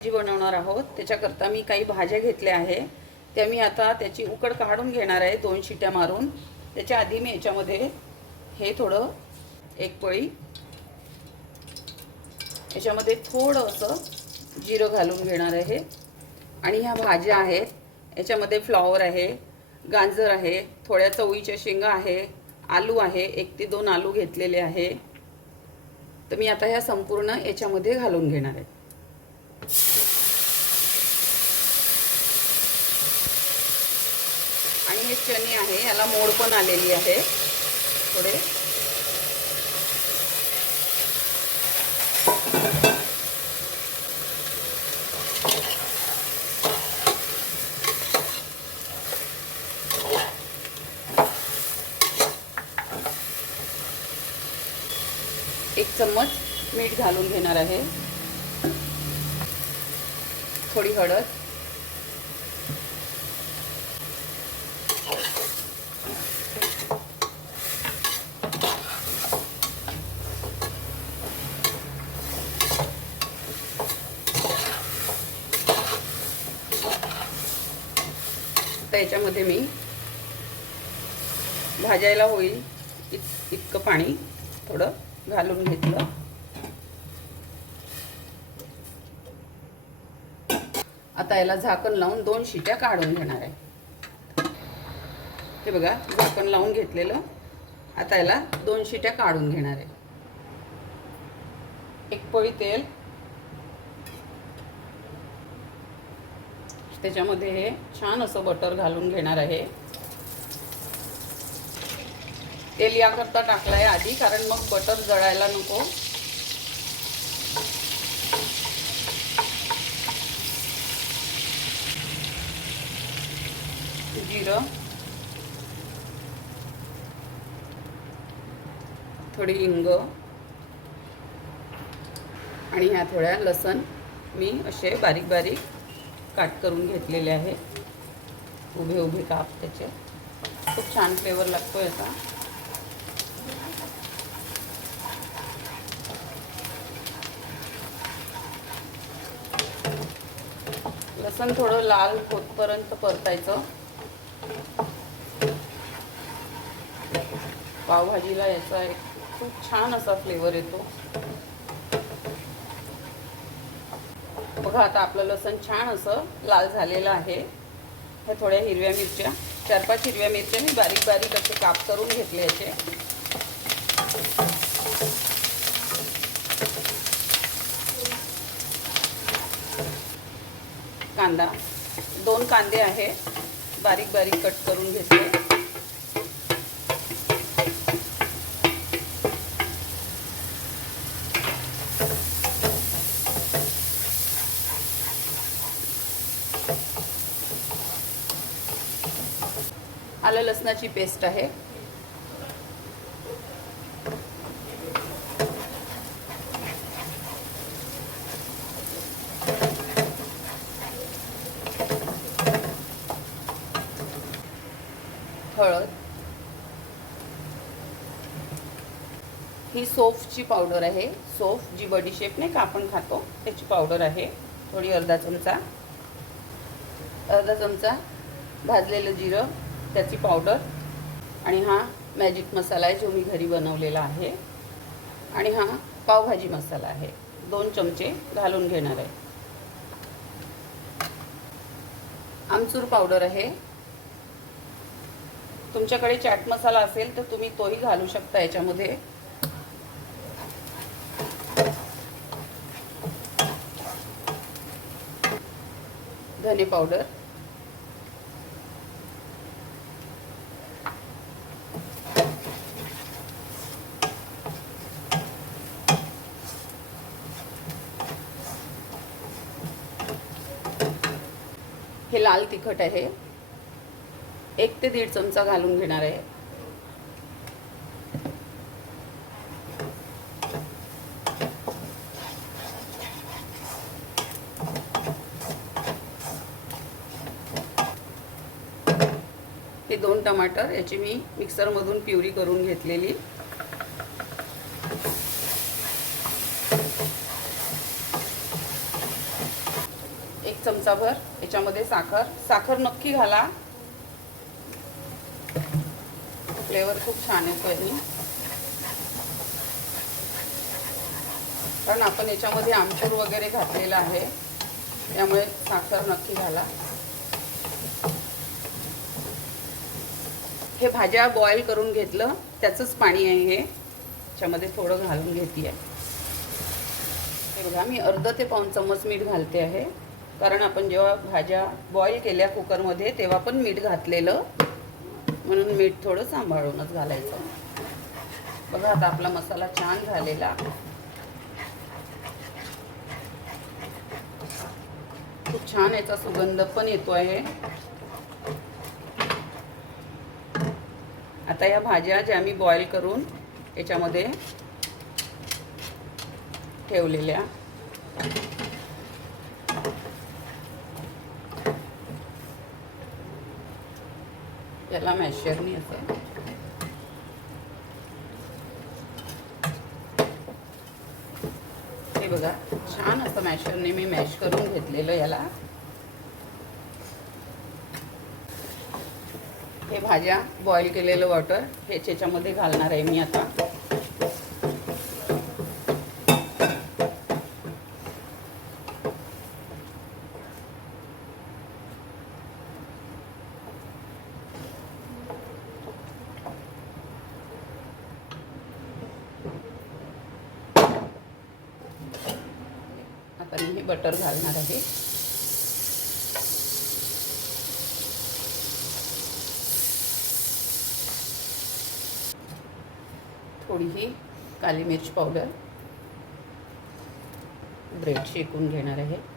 भाजी बनवणार आहोत। त्याच्याकरता मी काही भाज्या घेतल्या आहे, त्या मी आता त्याची उकड काढून घेणार आहे 2 शिट्या मारून। त्याच्या आधी मी याच्यामध्ये हे थोडं एक पळी याच्यामध्ये थोडं असं जिरं घालून घेणार आहे। आणि ह्या भाज्या आहेत, याच्यामध्ये फ्लॉवर आहे, गाजर आहे, थोड्या चवळीच्या शेंगा आहे, आलू आहे, 1 ते 2 आलू घेतलेले आहे। तर मी आता ह्या संपूर्ण याच्यामध्ये घालून घेणार आहे। आणि हे चणे आहे, याला मोड पण आलेली आहे थोडे। एक चम्मच मीठ घालून घेणार आहे, थोडी हळद, तर याच्यामध्ये मी भाजायला होईल इतकं पाणी थोडं घालून घेतलं। आता याला झाकण लावून 2 शिट्या काढून घेणार आहे। हे बघा, झाकण लावून घेतलेलं। आता याला 2 शिट्या काढून घेणार आहे। एक पळी तेल, त्याच्यामध्ये हे छान असं बटर घालून घेणार आहे। तेल याकरता टाकलाय आधी, कारण मग बटर जळायला नको। जिरं, थोडी हिंग आणि ह्या थोड्या लसण मी असे बारीक बारीक काट करून घेतलेले आहे, उभे उभे काप त्याचे। खूप छान फ्लेवर लागतो याचा। लसण थोडं लाल होतपर्यंत परतायचं। पावभाजीला याचा एक खूप छान असा फ्लेवर येतो। बघा, आता आपलं लसण छान असं लाल झालेलं आहे। हे थोड्या हिरव्या मिरच्या, 4-5 हिरव्या मिरच्या मी बारीक बारीक असे काप करून घेतले याचे। कांदा, 2 कांदे आहे, बारीक बारीक कट करून घेतले। आलं लसणाची पेस्ट आहे, हळद, ही सौंफची पावडर आहे। सौंफ जी बडीशेप नाही का आपण खातो त्याची पावडर आहे, थोडी अर्धा चमचा भाजलेलं जिरं त्याची पावडर। आणि हा मॅजिक मसाला आहे जो मी घरी बनवलेला आहे। आणि हा पावभाजी मसाला आहे, 2 चमचे घालून घेणार आहे। आमचूर पावडर आहे, तुमच्याकडे चाट मसाला असेल तर तुम्ही तोही घालू शकता याच्यामध्ये। धने पावडर, हे लाल तिखट आहे, 1 ते 1.5 चमचा घालून घेणार आहे। हे 2 टमाटर, याची मी मिक्सरमधून प्युरी करून घेतलेली। चमचाभर याच्यामध्ये साखर नक्की घाला, फ्लेवर खूप छान येतो आहे, कारण आपण याच्यामध्ये आमचूर वगैरे घातलेला आहे, त्यामुळे साखर नक्की घाला. हे भाज्या बॉईल करून घेतलं त्याचंच पाणी आहे हे, याच्यामध्ये थोडं घालून घेते आहे. हे बघा, मी अर्धा ते पाऊण चम्मच मीठ घालते आहे, कारण आपण जेव्हा भाज्या बॉईल केल्या कुकरमध्ये तेव्हा पण मीठ घातलेलं, म्हणून मीठ थोडं सांभाळूनच घालायचं. बघा आता आपला मसाला छान झालेला, खूप छान याचा सुगंध पण येतो आहे. आता या भाज्या ज्या मी बॉईल करून याच्यामध्ये ठेवलेल्या, याला मॅशरनी असं हे बघा, छान असं मॅशरने मी मॅश करून घेतलेलं याला. हे भाज्या बॉईल केलेलं वॉटर हेच याच्यामध्ये घालणार आहे मी आता. आता मी हे बटर घालणार आहे. थोडी ही काली मिर्च पावडर, ब्रेड शेकून घेणार आहे.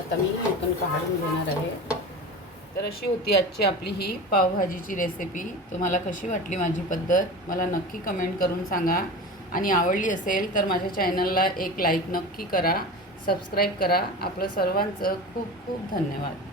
आता मी हे पण काढून घेणार आहे. तर अशी होती आजची आपली ही पावभाजीची रेसिपी. तुम्हाला कशी वाटली माझी पद्धत मला नक्की कमेंट करून सांगा, आणि आवडली असेल तर माझ्या चॅनलला एक लाईक नक्की करा, सबस्क्राईब करा. आपलं सर्वांचं खूप खूप धन्यवाद.